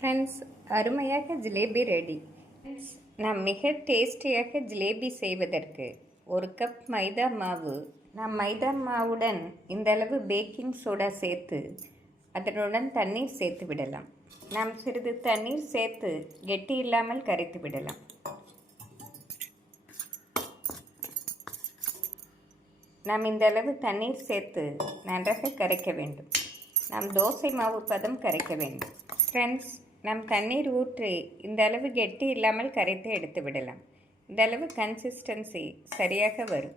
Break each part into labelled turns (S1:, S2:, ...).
S1: Friends அருமையாக jalebi ready friends நாம் மிக டேஸ்டியாக ஜிலேபி செய்வதற்கு ஒரு கப் மைதா மாவு. நாம் மைதா மாவுடன் இந்த அளவு பேக்கிங் சோடா சேர்த்து அதனுடன் தண்ணீர் சேர்த்து விடலாம். நாம் சிறிது தண்ணீர் சேர்த்து கெட்டி இல்லாமல் கரைத்து விடலாம். நாம் இந்த அளவு தண்ணீர் சேர்த்து நன்றாக கரைக்க வேண்டும். நாம் தோசை மாவு பதம் கரைக்க வேண்டும். ஃப்ரெண்ட்ஸ் நாம் தண்ணீர் ஊற்றி இந்த அளவு கெட்டி இல்லாமல் கரைத்து எடுத்து விடலாம். இந்த அளவு கன்சிஸ்டன்சி சரியாக வரும்.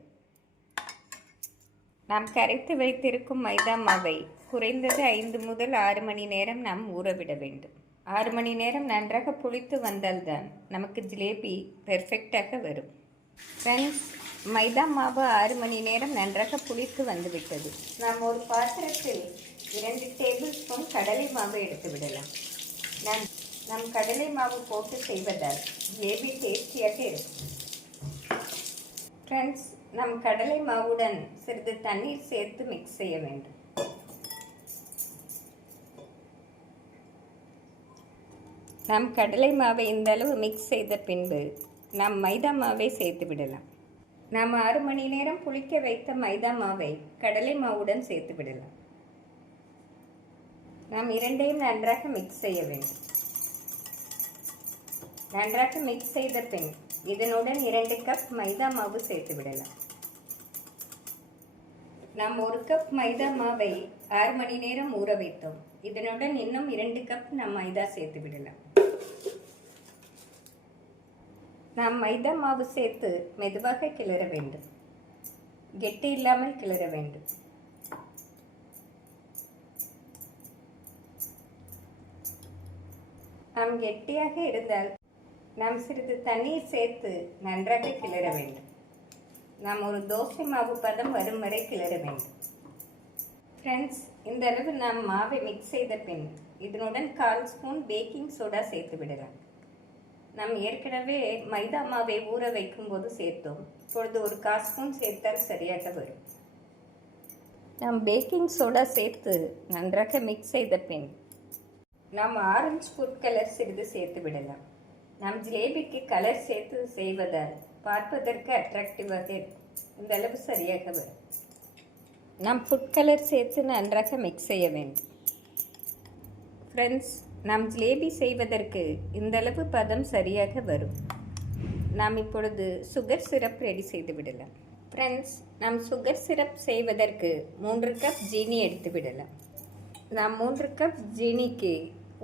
S1: நாம் கரைத்து வைத்திருக்கும் மைதா மாவை குறைந்தது ஐந்து முதல் ஆறு மணி நேரம் நாம் ஊறவிட வேண்டும். ஆறு மணி நேரம் நன்றாக புளித்து வந்தால்தான் நமக்கு ஜிலேபி பெர்ஃபெக்டாக வரும். ஃப்ரெண்ட்ஸ் மைதா மாவு ஆறு மணி நேரம் நன்றாக புளித்து வந்துவிட்டது. நாம் ஒரு பாத்திரத்தில் இரண்டு டேபிள் ஸ்பூன் கடலை மாவு எடுத்து விடலாம். நம் நம் கடலை மாவு போட்டு செய்வதால் ஜிலேபி டேஸ்டியாக இருக்கும். ஃப்ரெண்ட்ஸ் நம் கடலை மாவுடன் சிறிது தண்ணீர் சேர்த்து மிக்ஸ் செய்ய வேண்டும். நாம் கடலை மாவை இந்த அளவு மிக்ஸ் செய்த பின்பு நாம் மைதா மாவை சேர்த்து விடலாம். நாம் ஆறு மணி நேரம் புளிக்க வைத்த மைதா மாவை கடலை மாவுடன் சேர்த்து விடலாம். நாம் இரண்டையும் நன்றாக மிக்ஸ் செய்ய வேண்டும். நன்றாக மிக்ஸ் செய்த பின் இதனுடன் இரண்டு கப் மைதா மாவு சேர்த்து விடலாம். நாம் ஒரு கப் மைதா மாவை ஆறு மணி நேரம் ஊற வைத்தோம். இதனுடன் இன்னும் இரண்டு கப் நாம் மைதா சேர்த்து விடலாம். நாம் மைதா மாவு சேர்த்து மெதுவாக கிளற வேண்டும். கெட்டி இல்லாமல் கிளற வேண்டும். நாம் கெட்டியாக இருந்தால் நாம் சிறிது தண்ணீர் சேர்த்து நன்றாக கிளற வேண்டும். நாம் ஒரு தோசை மாவு பதம் வரும் வரை கிளற வேண்டும். ஃப்ரெண்ட்ஸ் இந்த அளவு நாம் மாவை மிக்ஸ் செய்த பின் இதனுடன் கால் ஸ்பூன் பேக்கிங் சோடா சேர்த்து விடலாம். நாம் ஏற்கனவே மைதா மாவை ஊற வைக்கும்போது சேர்த்தோம். இப்பொழுது ஒரு கால் ஸ்பூன் சேர்த்தால் சரியாக வரும். நாம் பேக்கிங் சோடா சேர்த்து நன்றாக மிக்ஸ் செய்த பின் நாம் ஆரஞ்சு ஃபுட் கலர் சிறிது சேர்த்து விடலாம். நாம் ஜிலேபிக்கு கலர் சேர்த்து செய்வதால் பார்ப்பதற்கு அட்ராக்டிவாக இருக்கும் இந்த அளவு சரியாக வரும். நாம் ஃபுட் கலர் சேர்த்து நன்றாக மிக்ஸ் செய்ய வேண்டும். ஃப்ரெண்ட்ஸ் நாம் ஜிலேபி செய்வதற்கு இந்த அளவு பதம் சரியாக வரும். நாம் இப்பொழுது சுகர் சிரப் ரெடி செய்து விடலாம். ஃப்ரெண்ட்ஸ் நாம் சுகர் சிரப் செய்வதற்கு மூன்று கப் ஜீனி எடுத்து விடலாம். நாம் மூன்று கப் ஜீனிக்கு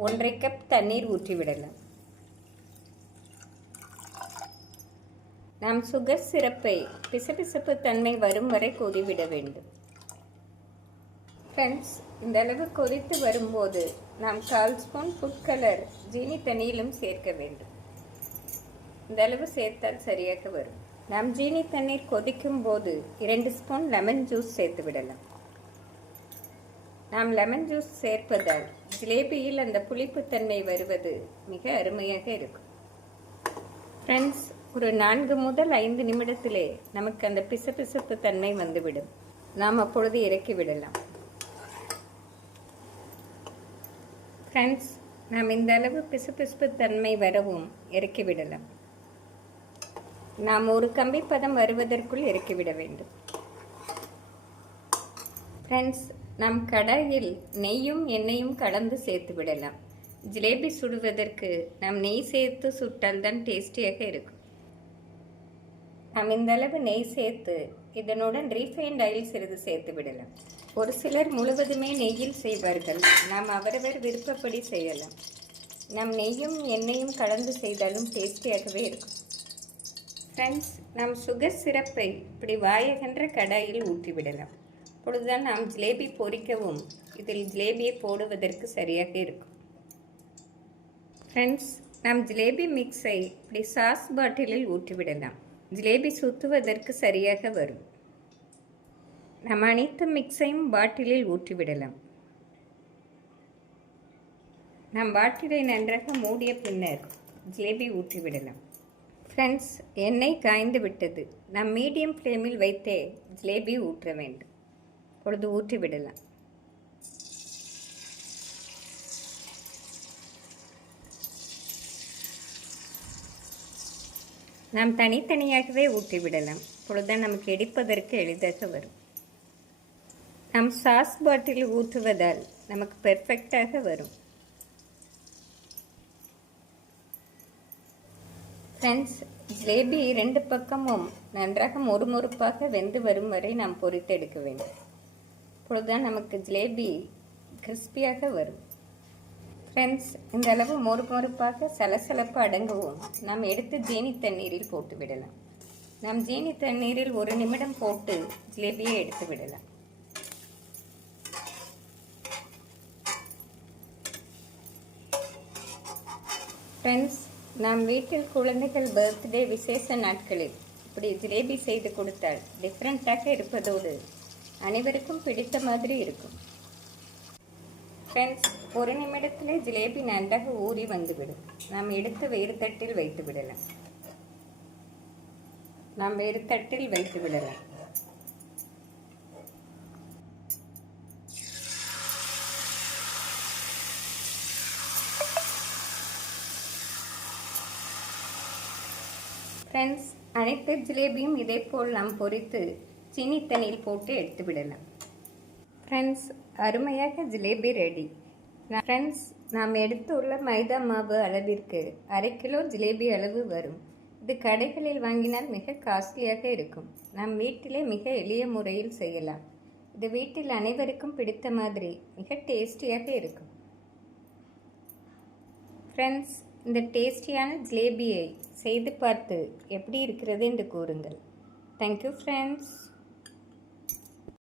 S1: ஒன்றரை கப் தண்ணீர் ஊற்றிவிடலாம். நாம் சுகர் சிரப்பை பிசபிசப்பு தன்மை வரும் வரை கொதிவிட வேண்டும். ஃப்ரெண்ட்ஸ் இந்த அளவு கொதித்து வரும்போது நாம் கால் ஸ்பூன் ஃபுட் கலர் ஜீனி தண்ணியிலும் சேர்க்க வேண்டும். இந்த அளவு சேர்த்தால் சரியாக வரும். நாம் ஜீனி தண்ணீர் கொதிக்கும் போது இரண்டு ஸ்பூன் லெமன் ஜூஸ் சேர்த்து விடலாம் நாம் லெமன் ஜூஸ் சேர்ப்பதால் ஜிலேபியில் அந்த புளிப்புத்தன்மை வருவது மிக அருமையாக இருக்கும். ஃப்ரெண்ட்ஸ் ஒரு நான்கு முதல் ஐந்து நிமிடத்திலே நமக்கு அந்த பிசுபிசுப்பு தன்மை வந்துவிடும். நாம் அப்பொழுது இறக்கி விடலாம். ஃப்ரெண்ட்ஸ் நாம் இந்த அளவு பிசுபிசுப்பு தன்மை வரவும் இறக்கி விடலாம். நாம் ஒரு கம்பி பதம் வருவதற்குள் இறக்கிவிட வேண்டும். ஃப்ரெண்ட்ஸ் நம் கடாயில் நெய்யும் எண்ணெயும் கலந்து சேர்த்து விடலாம். ஜிலேபி சுடுவதற்கு நாம் நெய் சேர்த்து சுட்டால் தான் டேஸ்டியாக இருக்கும். நாம் இந்த அளவு நெய் சேர்த்து இதனுடன் ரீஃபைண்ட் ஆயில் சிறிது சேர்த்து விடலாம். ஒரு சிலர் முழுவதுமே நெய்யில் செய்வார்கள். நாம் அவரவர் விருப்பப்படி செய்யலாம். நம் நெய்யும் எண்ணெயும் கலந்து செய்தாலும் டேஸ்டியாகவே இருக்கும். ஃப்ரெண்ட்ஸ் நம் சுகர் சிரப்பை இப்படி வாயகன்ற கடாயில் ஊற்றிவிடலாம். அப்பொழுதுதான் நாம் ஜிலேபி பொரிக்கவும் இதில் ஜிலேபியை போடுவதற்கு சரியாக இருக்கும். ஃப்ரெண்ட்ஸ் நாம் ஜிலேபி மிக்ஸை இப்படி சாஸ் பாட்டிலில் ஊற்றிவிடலாம். ஜிலேபி சுற்றுவதற்கு சரியாக வரும். நாம் அனைத்து மிக்ஸையும் பாட்டிலில் ஊற்றிவிடலாம். நாம் பாட்டிலை நன்றாக மூடிய பின்னர் ஜிலேபி ஊற்றிவிடலாம். ஃப்ரெண்ட்ஸ் எண்ணெய் காய்ந்து விட்டது. நாம் மீடியம் ஃப்ளேமில் வைத்தே ஜிலேபி ஊற்ற வேண்டும். பொழுது ஊற்றி விடலாம். நாம் தனித்தனியாகவே ஊற்றி விடலாம். அப்பொழுதுதான் நமக்கு எடுப்பதற்கு எளிதாக வரும். நாம் சாஸ் பாட்டில் ஊற்றுவதால் நமக்கு பெர்ஃபெக்டாக வரும். ஃப்ரெண்ட்ஸ் ஜிலேபி இரண்டு பக்கமும் நன்றாக மொறுமொறுப்பாக வெந்து வரும் வரை நாம் பொறித்தெடுக்க வேண்டும். அப்பொழுதுதான் நமக்கு ஜிலேபி கிறிஸ்பியாக வரும். ஃப்ரெண்ட்ஸ் இந்த அளவு மொறுமொறுப்பாக சலசலப்பு அடங்கவும். நாம் எடுத்து ஜீனி தண்ணீரில் போட்டு விடலாம். நாம் ஜீனி தண்ணீரில் ஒரு நிமிடம் போட்டு ஜிலேபியை எடுத்து விடலாம். ஃப்ரெண்ட்ஸ் நாம் வீட்டில் குழந்தைகள் பர்த்டே விசேஷ நாட்களில் இப்படி ஜிலேபி செய்து கொடுத்தால் டிஃப்ரெண்ட்டாக இருப்பதோடு அனைவருக்கும் பிடித்த மாதிரி இருக்கும். ஃப்ரெண்ட்ஸ் ஒரு நிமிடத்திலே ஜிலேபி நன்றாக ஊறி வந்துவிடும். நாம் எடுத்து வேறு தட்டில் வைத்து விடலாம். நாம் வேறு தட்டில் வைத்து விடலாம். ஃப்ரெண்ட்ஸ் அனைத்து ஜிலேபியும் இதே போல் நாம் பொரித்து சினி தண்ணியில் போட்டு எடுத்து விடலாம் ஃப்ரெண்ட்ஸ் அருமையாக ஜிலேபி ரெடி ஃப்ரெண்ட்ஸ் நாம் எடுத்துள்ள மைதா மாவு அளவிற்கு அரை கிலோ ஜிலேபி அளவு வரும். இது கடைகளில் வாங்கினால் மிக காஸ்ட்லியாக இருக்கும். நாம் வீட்டிலே மிக எளிய முறையில் செய்யலாம். இது வீட்டில் அனைவருக்கும் பிடித்த மாதிரி மிக டேஸ்டியாக இருக்கும். ஃப்ரெண்ட்ஸ் இந்த டேஸ்டியான ஜிலேபியை செய்து பார்த்து எப்படி இருக்கிறது என்று கூறுங்கள். Thank you friends